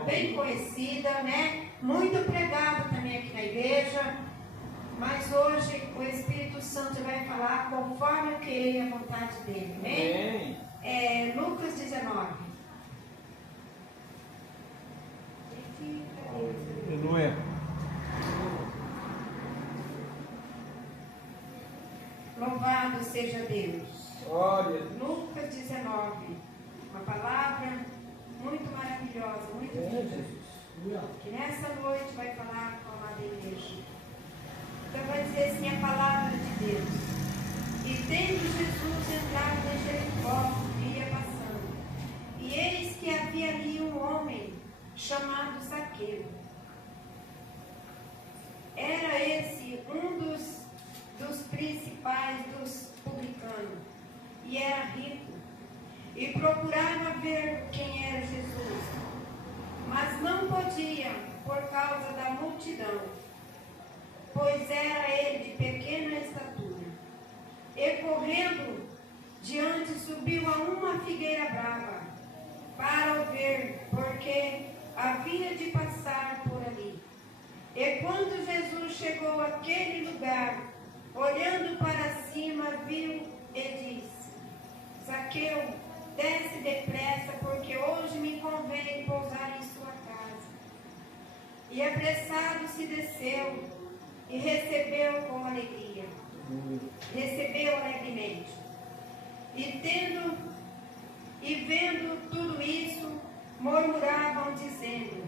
bem conhecida, né? Muito pregada também aqui na igreja. Mas hoje o Espírito Santo vai falar conforme eu querer a vontade dele, né? Lucas 19. Aleluia. Louvado seja Deus. Glória. Lucas 19. Uma palavra muito maravilhosa, muito linda. Que nessa noite vai falar com a amada igreja. Então vai dizer assim a palavra de Deus. E tendo Jesus entrado em Jericó, ia passando. E eis que havia ali um homem chamado Zaqueu. Era esse um dos principais dos publicanos. E era rico. E procurava ver quem era Jesus. Mas não podia por causa da multidão, pois era ele de pequena estatura. E correndo diante subiu a uma figueira brava, para o ver, porque havia de passar por ali. E quando Jesus chegou àquele lugar, olhando para cima, viu e disse: Zaqueu, desce depressa, porque hoje me convém pousar em sua casa. E apressado se desceu e recebeu com alegria. Recebeu alegremente. E vendo tudo isso, murmuravam, dizendo: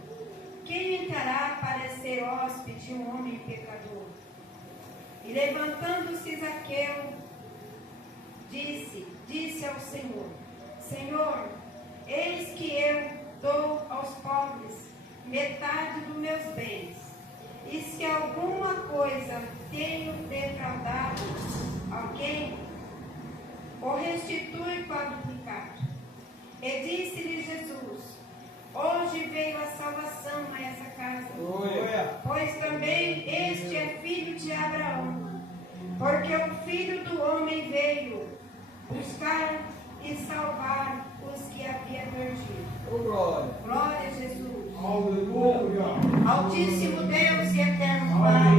quem entrará para ser hóspede de um homem pecador? E levantando-se Zaqueu, disse ao Senhor: Senhor, eis que eu dou aos pobres metade dos meus bens. E se alguma coisa tenho defraudado alguém, o restitui quadruplicado. E disse-lhe Jesus: hoje veio a salvação a essa casa, pois também este é filho de Abraão, porque o Filho do Homem veio buscar e salvar os que havia perdido. Glória a Jesus. Aleluia. Altíssimo Deus e eterno Pai,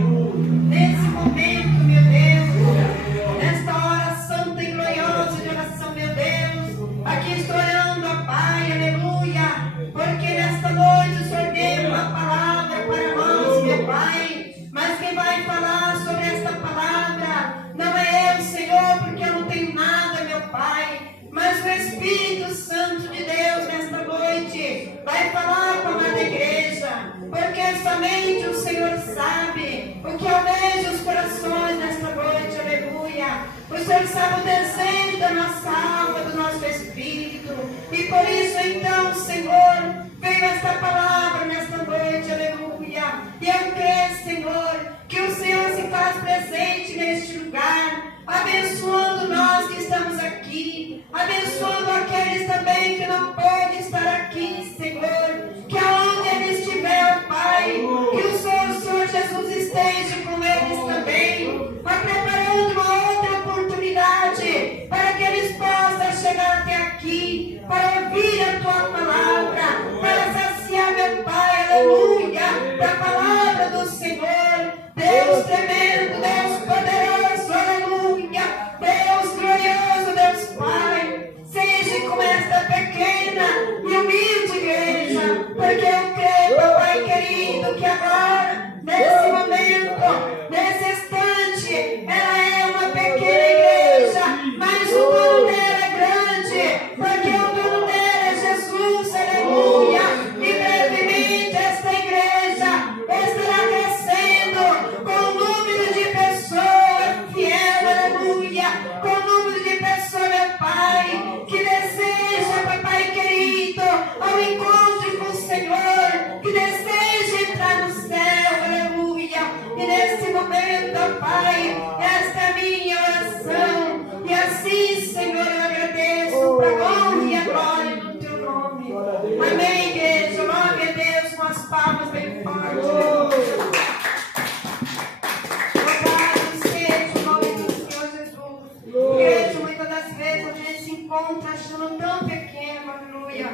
nesse momento, meu Deus, nesta hora santa e gloriosa de oração, meu Deus, aqui estou orando, ó Pai, aleluia, porque nesta noite o Senhor deu uma palavra para nós, meu Pai, mas quem vai falar sobre esta palavra não é eu, Senhor, porque eu não tenho nada, meu Pai, mas o Espírito Santo de Deus nesta noite vai falar com a amada igreja, porque somente o Senhor sabe o que almeja os corações nesta noite, aleluia. O Senhor sabe o desejo da nossa alma, do nosso espírito, e por isso então, Senhor, veio esta palavra nesta noite, aleluia. E eu creio, Senhor, que o Senhor se faz presente neste lugar, abençoando nós que estamos aqui, abençoando aqueles também que não podem estar aqui, Senhor, que aonde ele estiver, Pai, que o Senhor Jesus esteja com eles também, vai preparando uma outra oportunidade para que eles possam chegar até aqui, para ouvir a tua palavra, para saciar, meu Pai, aleluia, da palavra do Senhor, Deus tremendo, Deus poderoso, aleluia, Deus glorioso, Deus Pai, seja com esta pequena e humilde igreja, porque eu creio, Pai querido, que agora, nesse momento, nesse instante, ela é uma pequena igreja, mas o dono dela é grande, porque o dono dela é Jesus, aleluia, e brevemente esta igreja estará crescendo com o número de pessoas fiel, aleluia, com o número de pessoas, meu Pai, que deseja, papai querido, ao encontro com o Senhor, que deseja entrar no céu, aleluia, e nesse momento, Pai, esta é a minha oração, e assim, Senhor, eu agradeço para a honra e a glória do teu nome. Amém, igreja, louve a Deus com as palmas bem fortes. Louvado seja o nome do Senhor Jesus. Igreja, muitas das vezes a gente se encontra achando tão pequeno, aleluia.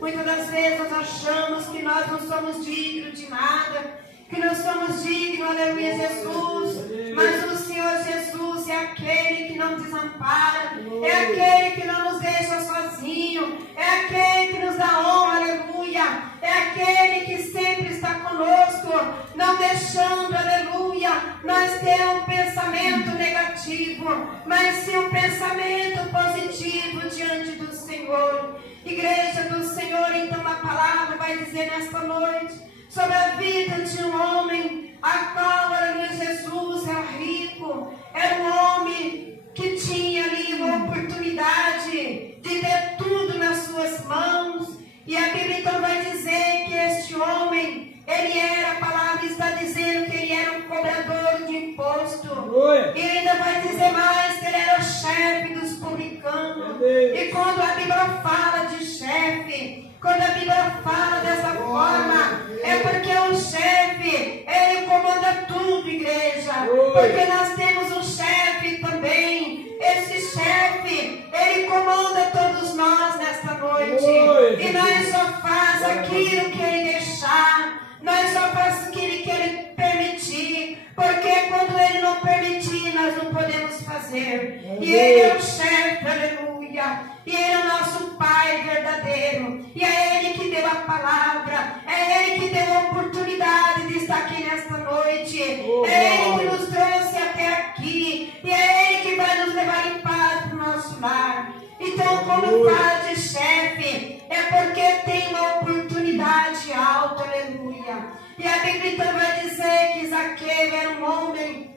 Muitas das vezes nós achamos que que nós não somos dignos de nada, que não somos dignos, aleluia, Jesus. Mas o Senhor Jesus é aquele que não desampara, é aquele que não nos deixa sozinho, é aquele que nos dá honra, aleluia, é aquele que sempre está conosco, não deixando, aleluia, nós ter um pensamento negativo, mas sim um pensamento positivo diante do Senhor. Igreja do Senhor, então a palavra vai dizer nesta noite sobre a vida de um homem, a qual, aleluia, Jesus era rico, era um homem que tinha ali uma oportunidade de ter tudo nas suas mãos, e a Bíblia então vai dizer que este homem, ele era, a palavra está dizendo que ele era um cobrador de imposto, e ainda vai dizer mais que ele era o chefe dos publicanos, e quando a Bíblia fala de chefe, quando a Bíblia fala dessa forma, é porque o chefe, ele comanda tudo, igreja. Porque nós temos um chefe também. Esse chefe, ele comanda todos nós nesta noite. E nós só faz aquilo que ele deixar. Nós só faz aquilo que ele permitir. Porque quando ele não permitir, nós não podemos fazer. E ele é o chefe, aleluia. E ele é o nosso Pai verdadeiro. E é Ele que deu a palavra. É Ele que deu a oportunidade de estar aqui nesta noite. É Ele que nos trouxe até aqui. E é Ele que vai nos levar em paz para o nosso lar. Então, quando fala de chefe, é porque tem uma oportunidade alta, aleluia. E a Bíblia então vai dizer que Zaqueu era um homem,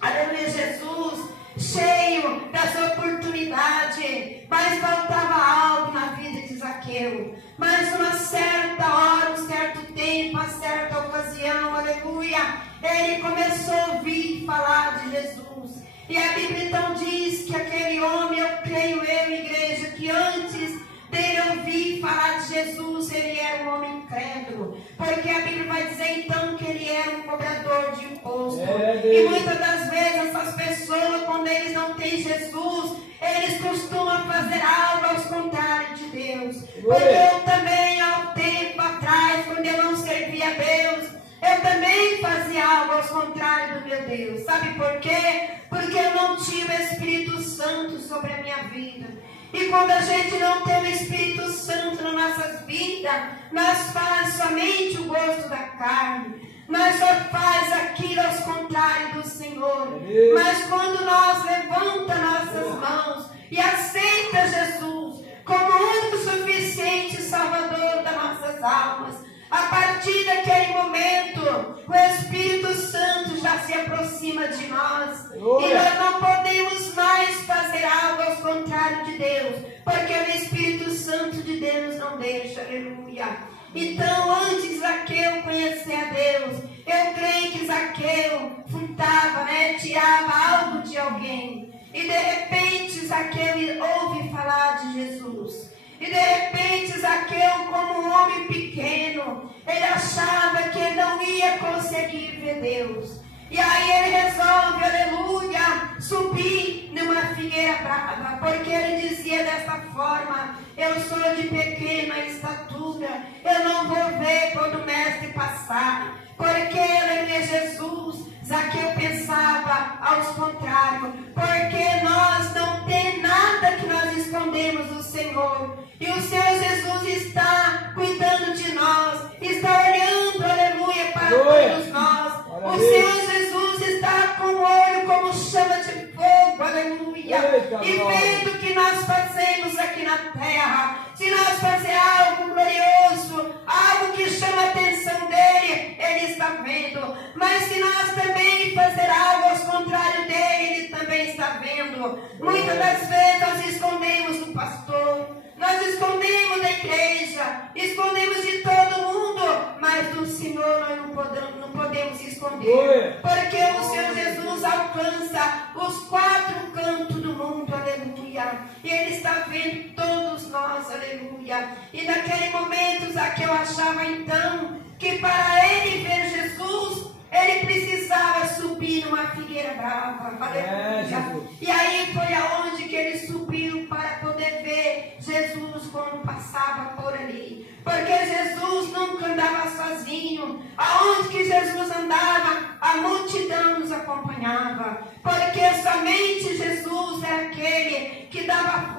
aleluia, Jesus, cheio das oportunidades, mas faltava algo na vida de Zaqueu. Mas uma certa hora, um certo tempo, uma certa ocasião, aleluia, ele começou a ouvir falar de Jesus. E a Bíblia então diz que aquele homem, eu creio eu, igreja, que antes dele ouvir falar de Jesus, ele era um homem incrédulo, porque a Bíblia vai dizer então que ele era um cobrador de imposto. E muitas das vezes essas pessoas, quando eles não têm Jesus, eles costumam fazer algo aos contrários de Deus. Porque eu também, há um tempo atrás, quando eu não servia a Deus, eu também fazia algo aos contrários do meu Deus. Sabe por quê? Porque eu não tinha o Espírito Santo sobre a minha vida. E quando a gente não tem o Espírito Santo nas nossas vidas, nós faz somente o gosto da carne. Nós só faz aquilo aos contrários do Senhor. Mas quando nós levantamos nossas mãos e aceita Jesus como o único suficiente Salvador das nossas almas, a partir daquele momento, o Espírito Santo já se aproxima de nós. E nós não podemos mais fazer algo aos contrários de Deus, porque o Espírito Santo de Deus não deixa, aleluia. Então, antes de Zaqueu conhecer a Deus, eu creio que Zaqueu furtava, tirava algo de alguém. E de repente, Zaqueu ouve falar de Jesus. E de repente, Zaqueu, como um homem pequeno, ele achava que ele não ia conseguir ver Deus. E aí ele resolve, aleluia, subir numa figueira brava, porque ele dizia dessa forma: eu sou de pequena estatura, eu não vou ver quando o mestre passar. Porque, aleluia, Jesus, Zaqueu pensava aos contrários, porque nós não tem nada que nós escondemos do Senhor. E o Senhor Jesus está cuidando de nós, está olhando, aleluia, para todos nós. O Senhor Jesus está com o olho como chama de fogo, aleluia. E vendo o que nós fazemos aqui na terra, se nós fazemos algo glorioso, algo que chama a atenção dele, ele está vendo. Mas se nós também fazer algo aos contrários dele, ele também está vendo. Muitas das vezes nós escondemos do pastor, nós escondemos da igreja, escondemos de todo mundo, mas do Senhor nós não podemos esconder. Porque o Senhor Jesus alcança os quatro cantos do mundo, aleluia. E Ele está vendo todos nós, aleluia. E naquele momento, Zaqueu achava então que para ele ver Jesus, ele precisava subir numa figueira brava, aleluia. E aí foi aonde que ele subiu para poder ver Jesus quando passava por ali. Porque Jesus nunca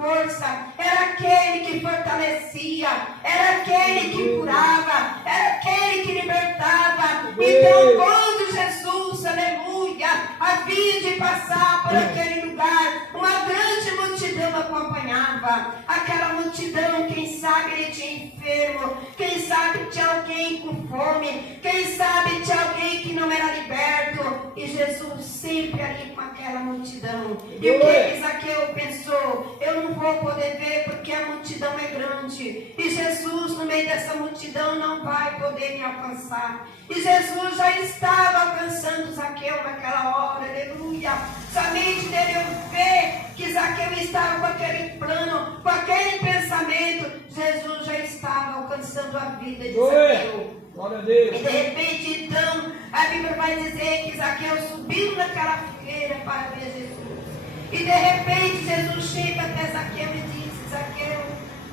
força, era aquele que fortalecia, era aquele que curava, era aquele que libertava. Então, quando Jesus, aleluia, havia de passar por aquele lugar, uma grande multidão acompanhava. Aquela multidão, quem sabe ele tinha enfermo, quem sabe tinha alguém com fome, quem sabe tinha alguém que não era liberto. E Jesus sempre ali com aquela multidão. E o que Zaqueu pensou? Eu não vou poder ver porque a multidão é grande. E Jesus no meio dessa multidão não vai poder me alcançar. E Jesus já estava alcançando Zaqueu naquela hora, aleluia. Somente dele eu ver que Zaqueu estava com aquele plano, com aquele pensamento, Jesus já estava alcançando a vida de Zaqueu. Glória a Deus. E de repente, então, a Bíblia vai dizer que Zaqueu subiu naquela figueira para ver Jesus. E de repente, Jesus chega até Zaqueu e diz: Zaqueu,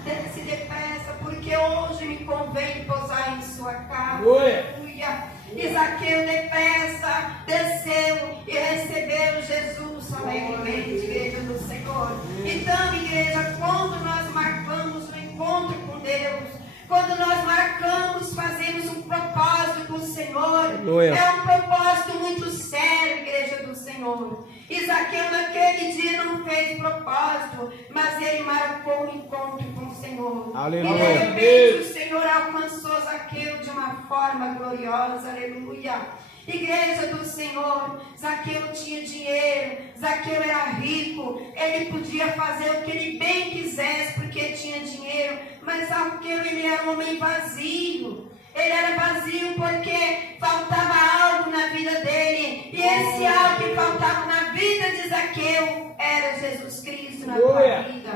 desce depressa, porque hoje me convém pousar em sua casa. Aleluia. E Zaqueu depressa desceu e recebeu Jesus alegremente, igreja do Senhor. Então, igreja, quando nós marcamos o encontro com Deus, quando nós marcamos, fazemos um propósito com o Senhor, é um propósito muito sério, igreja do Senhor. E Zaqueu naquele dia não fez propósito, mas ele marcou um encontro com o Senhor. Aleluia. E de repente o Senhor alcançou Zaqueu de uma forma gloriosa, aleluia. Igreja do Senhor, Zaqueu tinha dinheiro, Zaqueu era rico, ele podia fazer o que ele bem quisesse porque tinha dinheiro, mas Zaqueu ele era um homem vazio. Ele era vazio porque faltava algo na vida dele. E esse algo que faltava na vida de Zaqueu era Jesus Cristo na tua vida.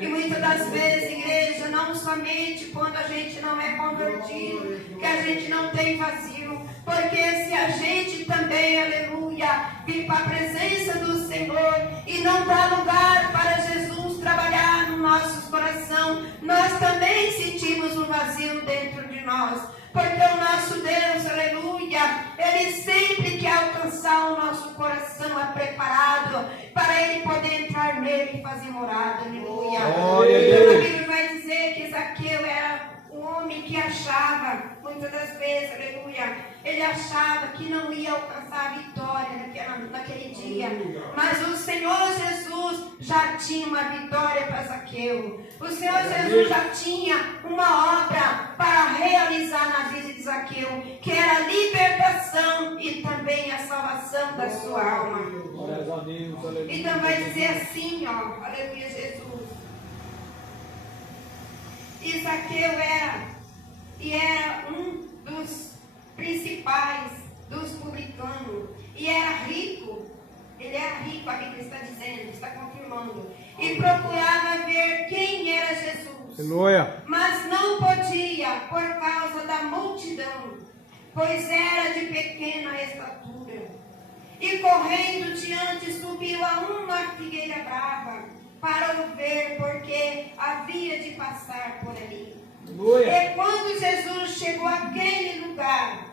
E muitas das vezes, igreja, não somente quando a gente não é convertido, que a gente não tem vazio. Porque se a gente também, aleluia, vir para a presença do Senhor e não dá lugar para Jesus trabalhar no nosso coração, nós também sentimos um vazio dentro de nós. Porque o nosso Deus, aleluia, Ele sempre quer alcançar o nosso coração preparado para Ele poder entrar nele e fazer morada, aleluia. Então a Bíblia vai dizer que Zaqueu era um homem que achava, muitas das vezes, aleluia, ele achava que não ia alcançar a vitória naquele dia. Mas o Senhor Jesus já tinha uma vitória para Zaqueu. O Senhor Jesus já tinha uma obra para realizar na vida de Zaqueu, que era a libertação e também a salvação da sua alma. Então vai dizer assim, ó, aleluia, Jesus. E Zaqueu era um dos principais dos publicanos. E era rico. Ele era rico, a Bíblia está dizendo, está confirmando. E procurava ver quem era Jesus. Aleluia. Mas não podia por causa da multidão, pois era de pequena estatura. E correndo diante subiu a uma figueira brava para o ver, porque havia de passar por ali. E quando Jesus chegou àquele lugar,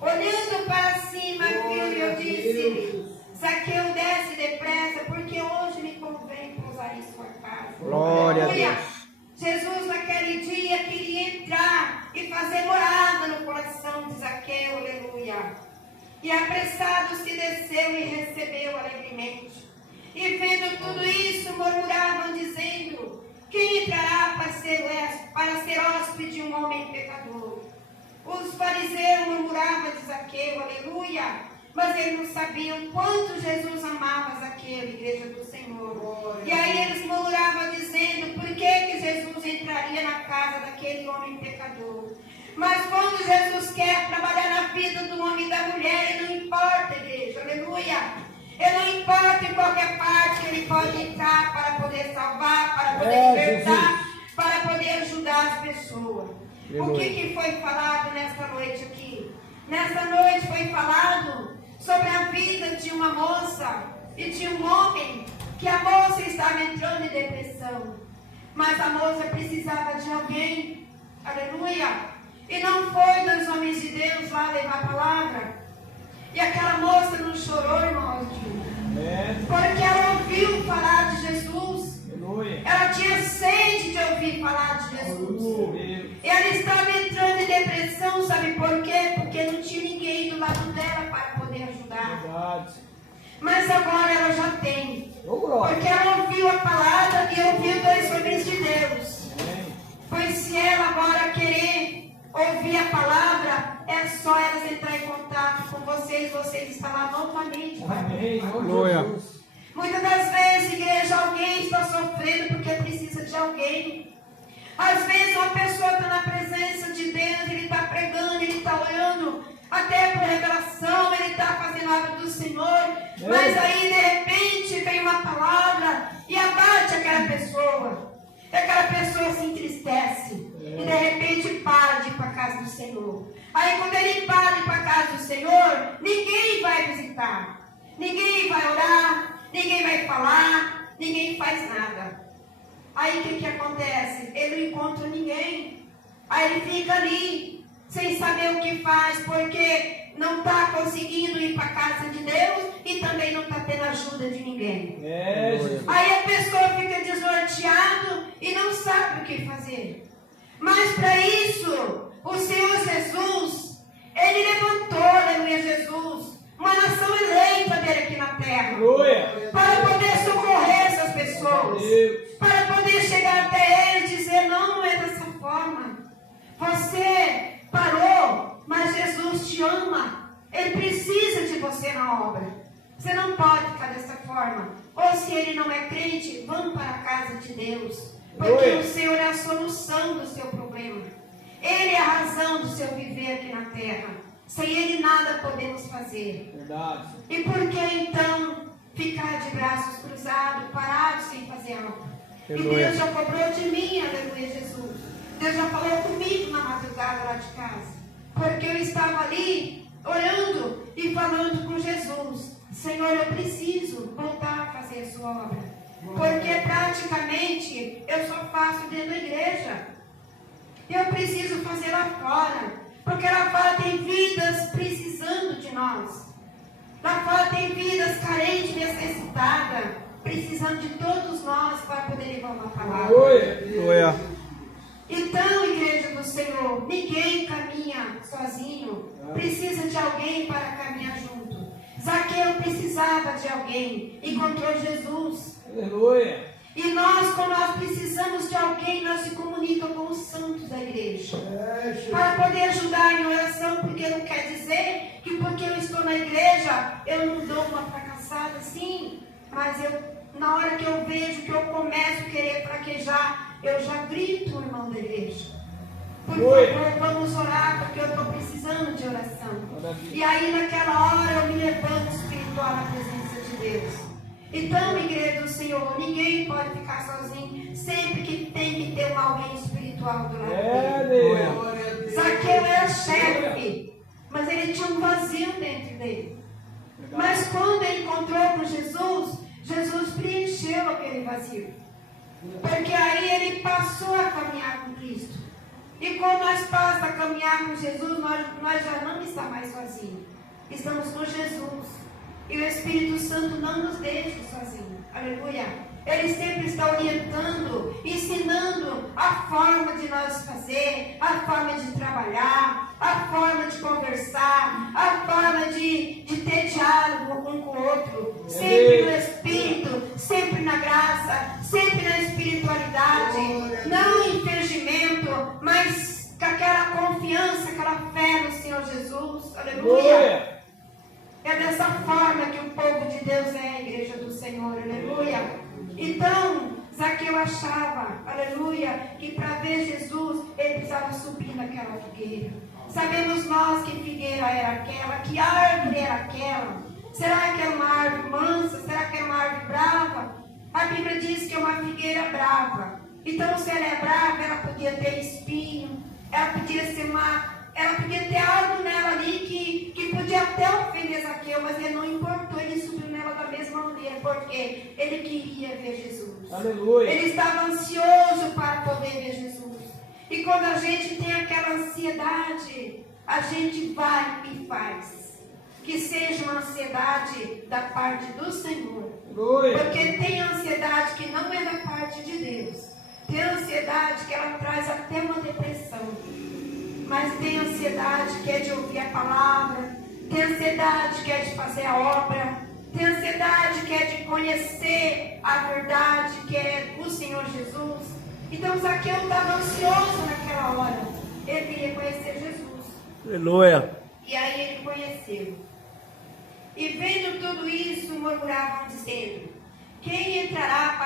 olhando para cima, viu, eu disse: Zaqueu, desce depressa, porque hoje me convém pousar em sua casa. Glória a Deus. Jesus naquele dia queria entrar e fazer morada no coração de Zaqueu, aleluia. E apressado se desceu e recebeu alegremente. E vendo tudo isso, murmuravam, dizendo: quem entrará para ser hóspede de um homem pecador? Os fariseus murmuravam de Zaqueu, aleluia, mas eles não sabiam quanto Jesus amava Zaqueu, igreja do Senhor. E aí eles murmuravam dizendo: por que Jesus entraria na casa daquele homem pecador? Mas quando Jesus quer trabalhar na vida do homem e da mulher, ele não importa, igreja, aleluia. Ele não importa em qualquer parte que ele pode entrar para poder salvar, para poder libertar, para poder ajudar as pessoas. O que foi falado nesta noite aqui? Nesta noite foi falado sobre a vida de uma moça e de um homem, que a moça estava entrando em depressão. Mas a moça precisava de alguém, aleluia. E não foi dos homens de Deus lá levar a palavra. E aquela moça não chorou, irmão, porque ela ouviu falar de Jesus. Aleluia. Ela tinha sede de ouvir falar de Jesus. Aleluia. Ela estava entrando em depressão, sabe por quê? Porque não tinha ninguém do lado dela para poder ajudar. Verdade. Mas agora ela já tem. Ô, glória. Porque ela ouviu a palavra e ouviu dois homens de Deus. Amém. Pois se ela agora querer ouvir a palavra, é só elas entrar em contato com vocês estar lá novamente. Amém. Aleluia. Muitas das vezes, igreja, alguém está sofrendo porque precisa de alguém. Às vezes uma pessoa está na presença de Deus, ele está pregando, ele está orando, até por revelação, ele está fazendo a obra do Senhor, mas aí de repente vem uma palavra e abate aquela pessoa. E aquela pessoa se entristece e de repente para de ir para a casa do Senhor. Aí quando ele para de ir para a casa do Senhor, ninguém vai visitar, ninguém vai orar, ninguém vai falar, ninguém faz nada. Aí o que acontece? Ele não encontra ninguém. Aí ele fica ali, sem saber o que faz, porque não está conseguindo ir para a casa de Deus e também não está tendo ajuda de ninguém. É, Jesus. Aí a pessoa fica desnorteada e não sabe o que fazer. Mas para isso, o Senhor Jesus, Ele levantou, aleluia, Jesus, uma nação eleita dele aqui na terra. Aleluia. Para poder socorrer essas pessoas. Deus. Para poder chegar até ele e dizer, não é dessa forma. Você parou, mas Jesus te ama. Ele precisa de você na obra. Você não pode ficar dessa forma. Ou se ele não é crente, vamos para a casa de Deus. Porque o Senhor é a solução do seu problema. Ele é a razão do seu viver aqui na terra. Sem ele nada podemos fazer. Verdade. E por que então ficar de braços cruzados, parado sem fazer algo? E Deus já cobrou de mim, aleluia, Jesus. Deus já falou comigo na madrugada lá de casa. Porque eu estava ali orando e falando com Jesus. Senhor, eu preciso voltar a fazer a sua obra. Porque praticamente eu só faço dentro da igreja. Eu preciso fazer lá fora. Porque lá fora tem vidas precisando de nós. Lá fora tem vidas carentes, necessitadas, precisando de todos nós para poder levar uma palavra. Aleluia. Então, igreja do Senhor, ninguém caminha sozinho. Precisa de alguém para caminhar junto. Zaqueu precisava de alguém. Encontrou Jesus. Aleluia. E nós, quando nós precisamos de alguém, nós se comunicamos com os santos da igreja. Para poder ajudar em oração, porque não quer dizer que porque eu estou na igreja, eu não dou uma fracassada, sim. Mas na hora que eu vejo, que eu começo a querer fraquejar, eu já grito o irmão da igreja. Por favor, vamos orar, porque eu estou precisando de oração. E aí, naquela hora, eu me levanto espiritual na presença de Deus. Então, igreja do Senhor, ninguém pode ficar sozinho. Sempre que tem que ter alguém espiritual do lado dele. Zaqueu era chefe, mas ele tinha um vazio dentro dele. Mas quando ele encontrou com Jesus, Jesus preencheu aquele vazio. Porque aí ele passou a caminhar com Cristo. E quando nós passamos a caminhar com Jesus, nós já não estamos mais sozinhos. Estamos com Jesus. E o Espírito Santo não nos deixa sozinhos. Aleluia. Ele sempre está orientando, ensinando a forma de nós fazer, a forma de trabalhar, a forma de conversar, a forma de ter diálogo um com o outro. Sempre no Espírito, sempre na graça, sempre na espiritualidade. Não em fingimento, mas com aquela confiança, aquela fé no Senhor Jesus. Aleluia. É dessa forma que o povo de Deus é a igreja do Senhor, aleluia. Então, Zaqueu achava, aleluia, que para ver Jesus, ele precisava subir naquela figueira. Sabemos nós que figueira era aquela, que árvore era aquela. Será que é uma árvore mansa? Será que é uma árvore brava? A Bíblia diz que é uma figueira brava. Então, se ela é brava, ela podia ter espinho, ela podia ter algo nela ali que podia até ofender Zaqueu, mas ele não importou, ele subiu nela da mesma maneira, porque ele queria ver Jesus. Aleluia. Ele estava ansioso para poder ver Jesus. E quando a gente tem aquela ansiedade, a gente vai e faz. que seja uma ansiedade da parte do Senhor. Aleluia. Porque tem ansiedade que não é da parte de Deus. Tem ansiedade que ela traz até uma depressão. Mas tem ansiedade que é de ouvir a palavra. Tem ansiedade que é de fazer a obra. Tem ansiedade que é de conhecer a verdade, que é o Senhor Jesus. Então Zaqueu estava ansioso naquela hora. Ele queria conhecer Jesus. Aleluia. E aí ele conheceu. E vendo tudo isso, murmuravam dizendo: quem entrará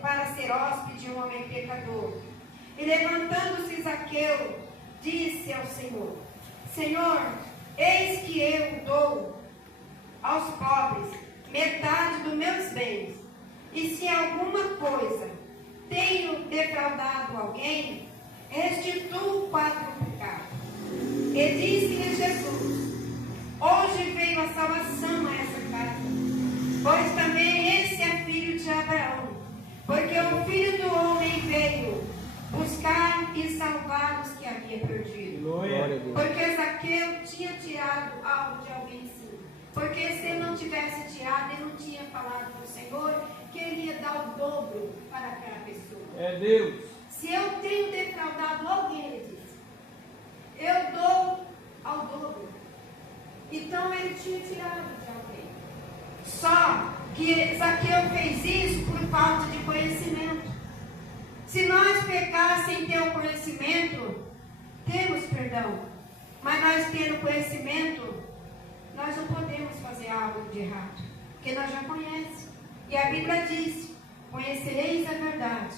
para ser hóspede de um homem pecador? E levantando-se Zaqueu, disse ao Senhor: Senhor, eis que eu dou aos pobres metade dos meus bens. E se alguma coisa tenho defraudado alguém, restituo o quadruplicado. E disse-lhe Jesus: hoje veio a salvação a essa casa, pois também esse é filho de Abraão, porque o Filho do Homem veio buscar e salvar os que havia perdido. Aleluia. Porque Zaqueu tinha tirado algo de alguém sim. Porque se ele não tivesse tirado, ele não tinha falado para o Senhor que ele ia dar o dobro para aquela pessoa. É Deus. Se eu tenho defraudado alguém, ele disse, eu dou ao dobro. Então ele tinha tirado de alguém. Só que Zaqueu fez isso por falta de conhecimento. Se nós pecar sem ter o conhecimento, temos perdão. Mas nós tendo conhecimento, nós não podemos fazer algo de errado. Porque nós já conhecemos. E a Bíblia diz: conhecereis a verdade,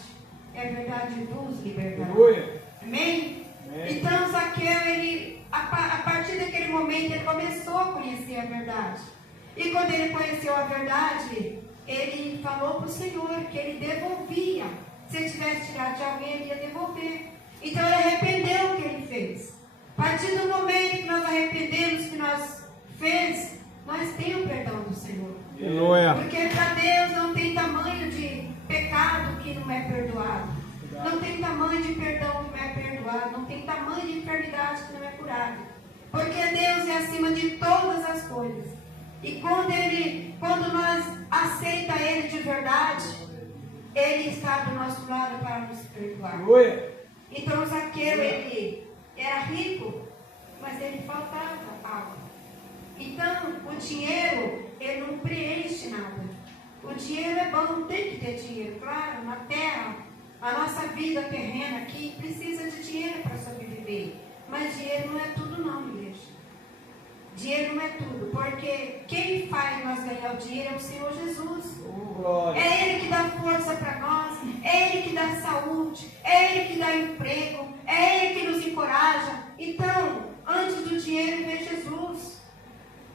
e a verdade vos libertará. Aleluia. Amém? Amém. Então Zaqueu, a partir daquele momento, ele começou a conhecer a verdade. E quando ele conheceu a verdade, ele falou para o Senhor que ele devolvia. Se ele tivesse tirado de alguém, ele ia devolver. Então ele arrependeu o que ele fez. A partir do momento que nós arrependemos que nós fez, nós temos o perdão do Senhor. Aleluia. Porque para Deus não tem tamanho de pecado que não é perdoado. Não tem tamanho de perdão que não é perdoado. Não tem tamanho de enfermidade que não é curado. Porque Deus é acima de todas as coisas. E quando nós aceitamos Ele de verdade, Ele está do nosso lado para nos perdoar. Aleluia. Então Zaqueu, ele era rico, mas ele faltava algo. Então o dinheiro, ele não preenche nada. O dinheiro é bom, tem que ter dinheiro, claro, na terra. A nossa vida terrena aqui precisa de dinheiro para sobreviver. Mas dinheiro não é tudo não, igreja. Dinheiro não é tudo, porque quem faz nós ganhar o dinheiro é o Senhor Jesus. Glória. É Ele que dá força para nós, é Ele que dá saúde, é Ele que dá emprego, é Ele que nos encoraja. Então, antes do dinheiro vem Jesus.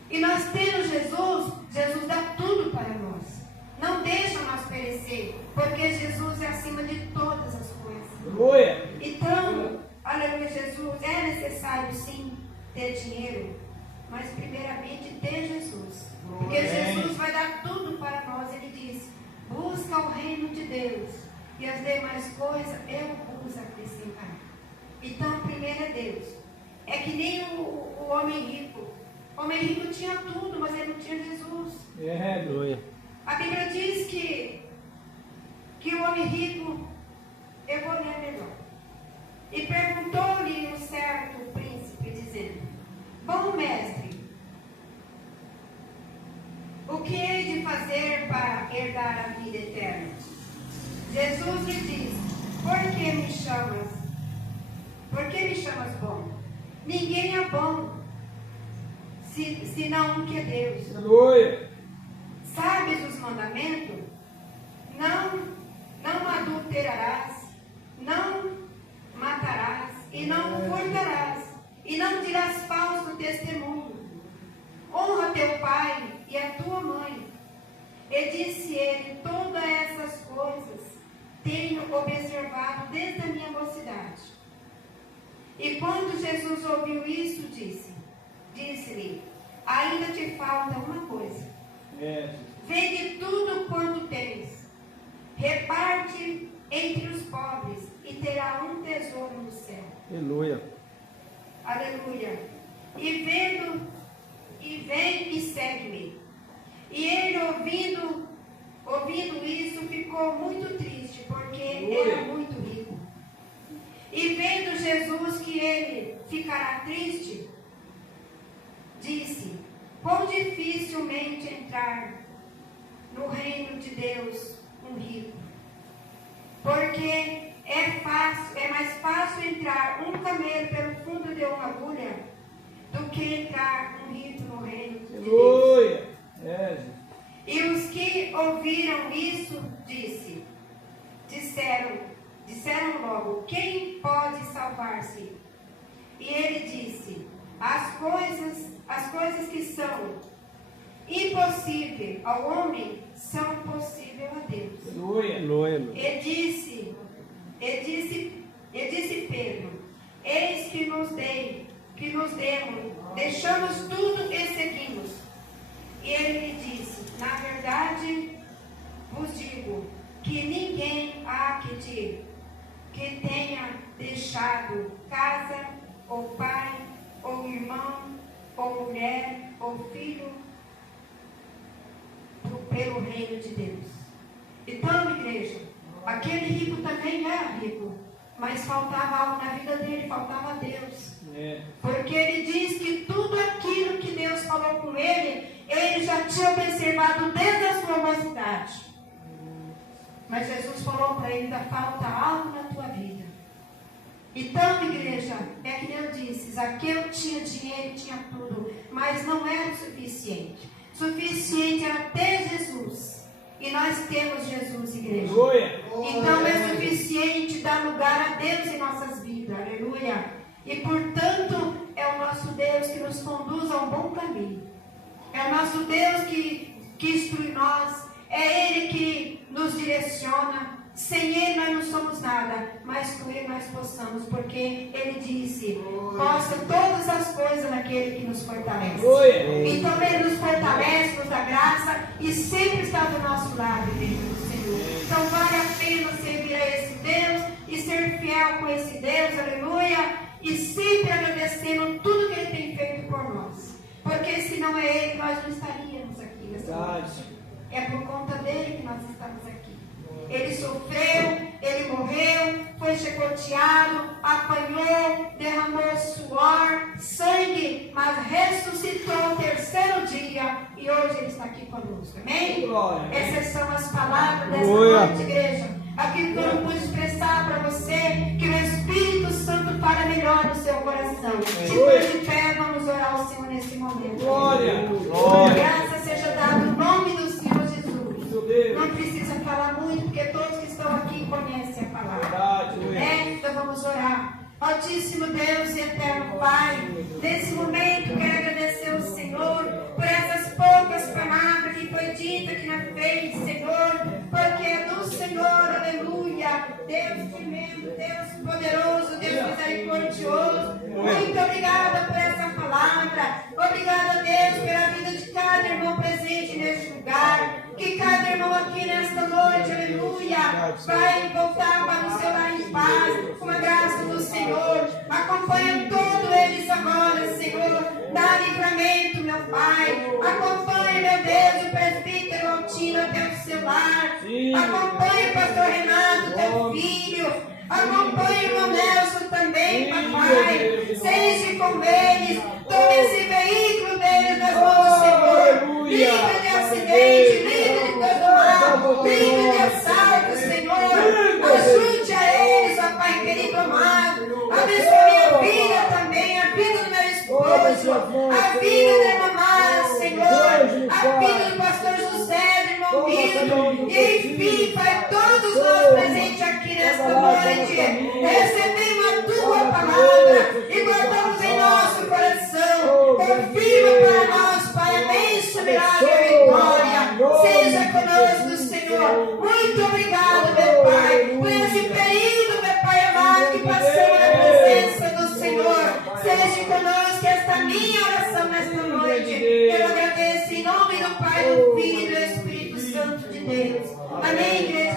E nós tendo Jesus, Jesus dá tudo para nós. Não deixa nós perecer, porque Jesus é acima de todas as coisas. Aleluia. Então, aleluia, Jesus, é necessário sim ter dinheiro, mas primeiramente ter Jesus. Porque Jesus vai dar tudo para nós. Ele diz: busca o reino de Deus, e as demais coisas eu vos acrescentarei. Então, primeiro é Deus. É que nem o homem rico. O homem rico tinha tudo, mas ele não tinha Jesus. É, aleluia. A Bíblia diz que o homem rico, eu vou ler melhor. E perguntou-lhe um certo príncipe, dizendo: bom mestre, o que hei de fazer para herdar a vida eterna? Jesus lhe disse: por que me chamas? Por que me chamas bom? Ninguém é bom, senão um que é Deus. Aleluia. Sabes os mandamentos? Não adulterarás, não matarás, e não furtarás, e não dirás falso testemunho. Honra teu pai e a tua mãe. E disse ele: todas essas coisas tenho observado desde a minha mocidade. E quando Jesus ouviu isso, disse-lhe: ainda te falta uma coisa. Vende tudo quanto tens, reparte entre os pobres, e terá um tesouro no céu. Aleluia. Aleluia. E vendo e vem e segue-me. E ele, ouvindo isso, ficou muito triste, porque era muito rico. E vendo Jesus que ele ficará triste, disse: quão dificilmente entrar no reino de Deus um rico. Porque é mais fácil entrar um camelo pelo fundo de uma agulha do que entrar um rico no reino de Deus. Aleluia. É, Jesus. E os que ouviram isso disseram logo: quem pode salvar-se? E ele disse: as coisas que são impossíveis ao homem são possíveis a Deus. Aleluia. E disse Pedro: eis que nos demos, deixamos tudo e seguimos. E ele lhe disse: na verdade vos digo que ninguém há que tenha deixado casa, ou pai, ou irmão, ou mulher, ou filho, pelo reino de Deus. Então, igreja, aquele rico também era rico, mas faltava algo na vida dele, faltava Deus. Porque ele diz que tudo aquilo que Deus falou com ele já tinha observado desde a sua mocidade. Mas Jesus falou para ele: ainda falta algo na tua vida. Então, igreja, é que eu disse: Zaqueu tinha dinheiro, tinha tudo, mas não era o suficiente. Suficiente era ter Jesus. E nós temos Jesus, igreja. Aleluia. Então é suficiente dar lugar a Deus em nossas vidas. Aleluia. E portanto, é o nosso Deus que nos conduz a um bom caminho. É o nosso Deus que instrui nós. É Ele que nos direciona. Sem Ele nós não somos nada, mas com Ele nós possamos, porque Ele disse: possa todas as coisas naquele que nos fortalece. Então Ele nos fortalece, nos dá graça e sempre está do nosso lado, igreja do Senhor. Então vale a pena servir a esse Deus e ser fiel com esse Deus, aleluia, e sempre agradecendo tudo que Ele tem feito por nós, porque se não é Ele, nós não estaríamos aqui nessa noite. É por conta dele que nós estamos aqui. Ele sofreu, ele morreu, foi chicoteado, apanhou, derramou suor, sangue, mas ressuscitou no terceiro dia e hoje ele está aqui conosco. Amém? Essas são as palavras dessa noite, igreja. Aquilo que eu não pude expressar para você, que o Espírito Santo fala melhor no seu coração. Se for de pé, vamos orar ao Senhor nesse momento. Glória. Graça seja dada no nome do Senhor Jesus. Não precisa falar muito, porque todos que estão aqui conhecem a palavra. Então vamos orar. Altíssimo Deus e eterno Pai, nesse momento quero agradecer ao Senhor por essas poucas palavras que foi dita aqui na frente, Senhor, porque é do Senhor, aleluia. Deus tremendo, Deus poderoso, Deus misericordioso. Muito obrigada por essa palavra. Obrigada, Deus, pela vida de cada irmão presente neste lugar. Que cada irmão aqui nesta noite, aleluia, vai voltar para o seu lar em paz, com a graça do Senhor. Acompanha todos eles agora, Senhor. Dá livramento, meu Pai. Acompanhe, meu Deus, o presbítero Altino até o seu lar. Acompanhe o pastor Renato, teu filho. Acompanhe o irmão Nelson também, papai. Seja com eles. Tome esse veículo deles nas mãos do Senhor. Livre de acidente, livre de todo mal, livre de assalto, Senhor. Ajude a eles, ó Pai querido amado. Abençoe minha vida também, a vida do meu esposo, a vida da irmã Mara, Senhor, a vida do pastor José, do irmão Milton, e enfim, Pai, todos nós presentes aqui nesta noite, recebemos a tua palavra e guardamos em nosso coração. Confirma para nós, Pai, a bênção, milagre e vitória. Seja conosco, Senhor. Muito obrigado, meu Pai, por esse período, meu Pai amado, que passamos na presença do Senhor. Seja conosco esta minha oração nesta noite. Eu agradeço em nome do Pai, do Filho e do Espírito Santo de Deus. Amém, igreja.